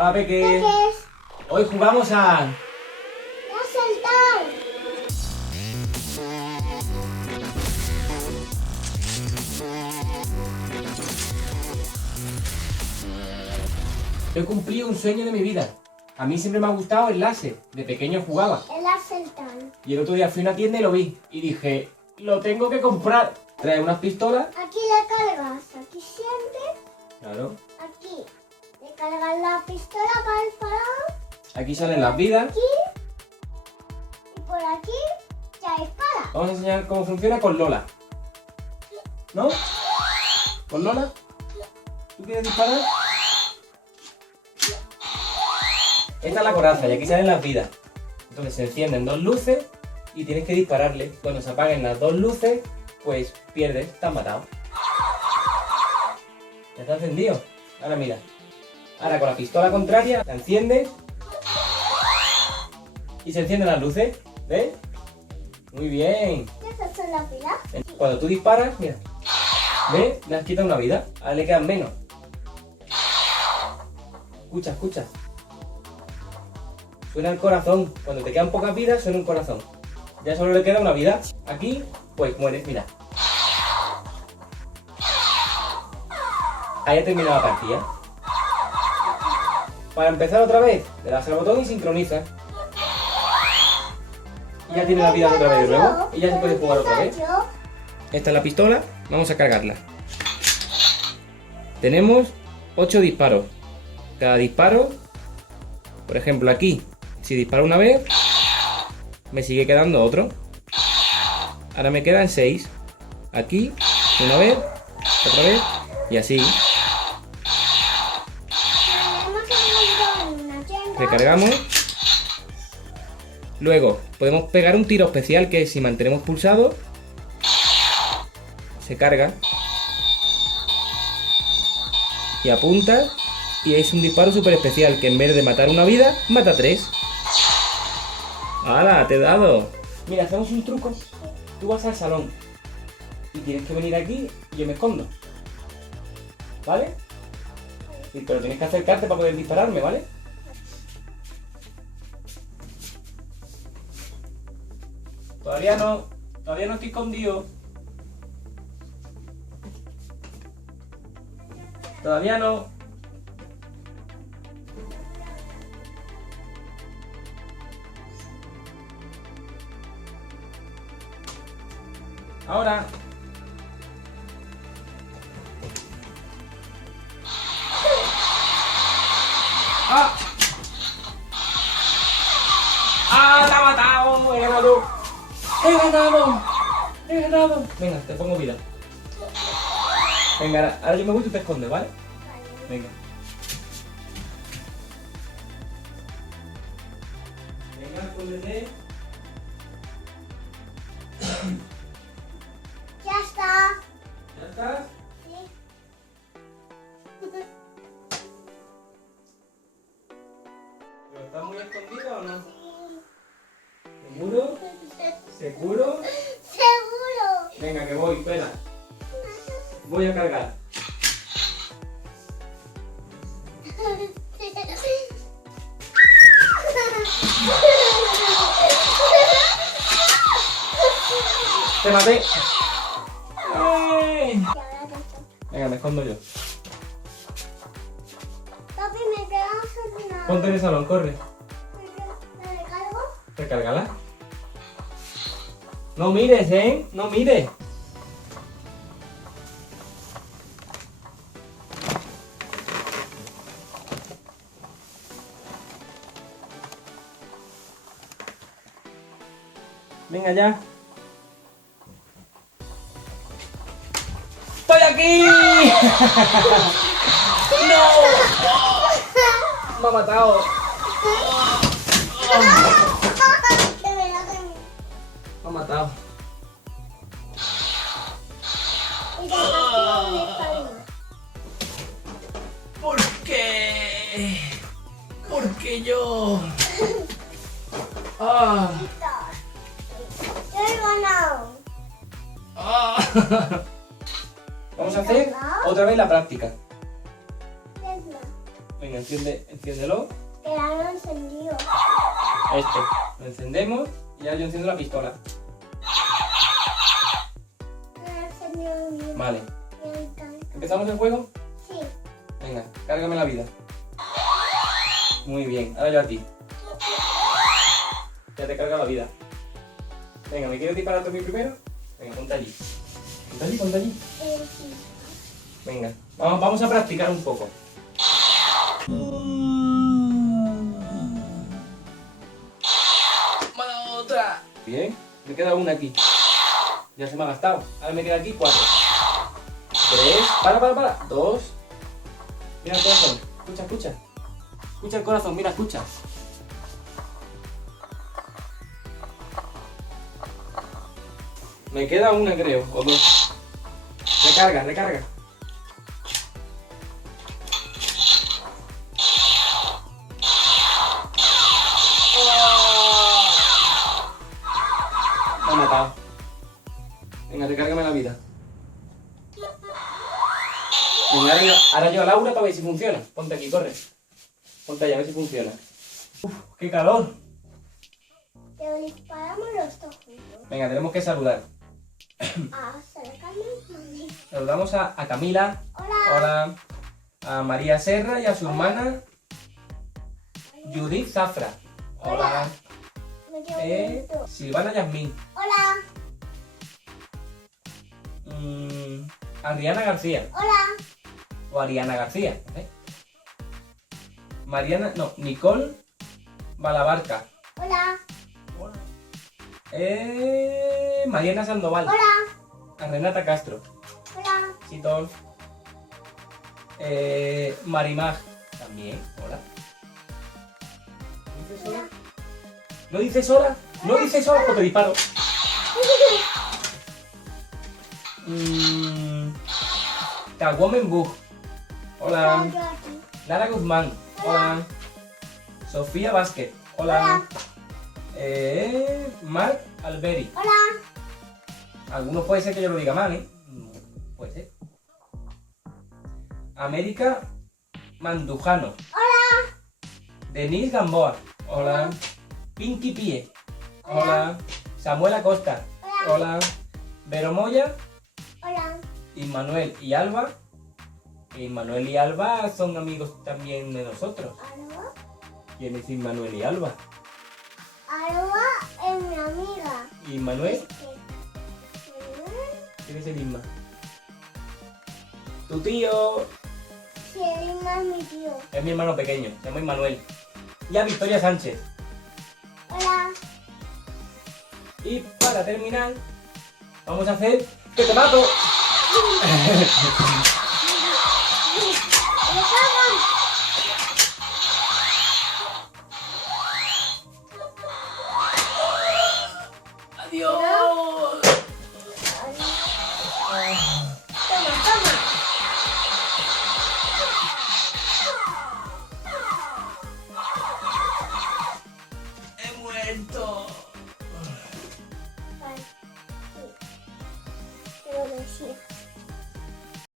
Hola, Peque. Peques, Hoy jugamos a... a saltar. He cumplido un sueño de mi vida. A mí siempre me ha gustado el láser. De pequeño jugaba. El a saltar. Y el otro día fui a una tienda y lo vi. Y dije, lo tengo que comprar. Trae unas pistolas. Aquí le cargas, aquí siempre, Claro. aquí. Le cargas la pistola para disparar, Aquí salen las vidas. aquí y por aquí ya dispara. Vamos a enseñar cómo funciona con Lola. ¿No? ¿Con Lola? ¿Tú quieres disparar? Esta es la coraza y aquí salen las vidas. Entonces se encienden dos luces y tienes que dispararle. Cuando se apaguen las dos luces, pues pierdes, estás matado. Ya está encendido. Ahora mira. Ahora con la pistola contraria la enciendes y se encienden las luces. ¿Ves? Muy bien. ¿Esas son las pilas? Cuando tú disparas, mira. ¿Ves? Le has quitado una vida. Ahora le quedan menos. Escucha, escucha. Suena el corazón. Cuando te quedan pocas vidas, suena un corazón. Ya solo le queda una vida. Aquí, pues mueres, mira. Ahí ha terminado la partida. Para empezar otra vez, le das al botón y sincronizas. Y ya tiene la vida otra vez de nuevo. Y ya se puede jugar otra vez. Esta es la pistola, vamos a cargarla. Tenemos 8 disparos. Cada disparo, por ejemplo aquí, si disparo una vez, me sigue quedando otro. Ahora me quedan 6. Aquí, una vez, otra vez, y así. Recargamos. Luego, podemos pegar un tiro especial que si mantenemos pulsado, se carga. Y apunta. Y es un disparo súper especial que en vez de matar una vida, mata 3. ¡Hala! ¡Te he dado! Mira, hacemos un truco. Tú vas al salón y tienes que venir aquí y yo me escondo. ¿Vale? Sí, pero tienes que acercarte para poder dispararme, ¿vale? Todavía no estoy escondido. Todavía no. Ahora. ¡Ah! ¡Ah! ¡Te ha matado! ¡He ganado! ¡He ganado! ¡He ganado! Venga, te pongo vida. Venga, ahora yo me voy y tú te escondes, ¿vale? Venga. Venga, escóndete. Ya está. ¿Ya estás? Sí. ¿Pero estás muy escondido o no? ¿Seguro? ¿Seguro? Seguro. Venga, que voy, espera. Voy a cargar. ¡Te maté! ¡Ay! Venga, me escondo yo. Papi, me quedamos sin nada. Ponte en el salón, corre. ¿Me recargo? Recárgala. No mires, ¿eh? No mires. Venga ya. ¡Estoy aquí! ¡No! Me ha matado. Me ha matado. ¿Por qué? ¿Por qué yo? Ah. Yo he ganado. Ah. Vamos a hacer otra vez la práctica. Venga, enciéndelo. Que ya lo encendió. Esto. Lo encendemos y ahora yo enciendo la pistola. Ya lo encendió bien. Vale. Bien, ¿Empezamos el juego? sí. Venga, cárgame la vida. Muy bien, ahora yo a ti. Ya te carga la vida. Venga, ¿me quieres disparar tú a mí primero? Venga, ponte allí. Ponte allí, ponte allí. Sí. Venga, vamos a practicar un poco. ¡Otra! Bien, me queda una aquí. Ya se me ha gastado. Ahora me queda aquí 4. 3. Para. 2. Mira el corazón. Escucha. Escucha el corazón, mira, escucha. Me queda una, creo, o 2. Recarga. Me ha matado. Venga, recárgame la vida. Venga, ahora yo a Laura para ver si funciona. Ponte aquí, corre. Ponte allá a ver si funciona. Uf, qué calor. Te disparamos los dos juntos. Venga, tenemos que saludar. Acércame. Saludamos a Camila. Hola. Hola. A María Serra y a su hermana Judith Zafra. Hola. Me quedo bonito. Silvana Yasmín. Hola. Adriana García. Hola. O Ariana García. ¿Eh? Nicole Balabarca. Hola. Mariana Sandoval. Hola. A Renata Castro. Hola. Chitol. Marimag. También. Hola. ¿Dices hola? ¿No dices hola? ¿No dices hola? Pues te disparo. Catwoman Bug. Hola. Yo aquí. Lara Guzmán. Hola. Sofía Vázquez. Hola. Marc Alberi. Hola. Algunos puede ser que yo lo diga mal, ¿eh? Puede ser. América Mandujano. Hola. Denise Gamboa. Hola. Pinky Pie. Hola. Samuel Acosta. Hola. Vero Moya. Hola. Ismanuel y Alba. Ismanuel y Alba son amigos también de nosotros. Aroa. ¿Quién es Ismanuel y Alba? Aroa es mi amiga. ¿Ismanuel? ¿Quién es el Isma? Tu tío. Sí, el Isma es mi tío. Es mi hermano pequeño, se llama Ismanuel. Y a Victoria Sánchez. Hola. Y para terminar, vamos a hacer ¡que te mato! Adiós.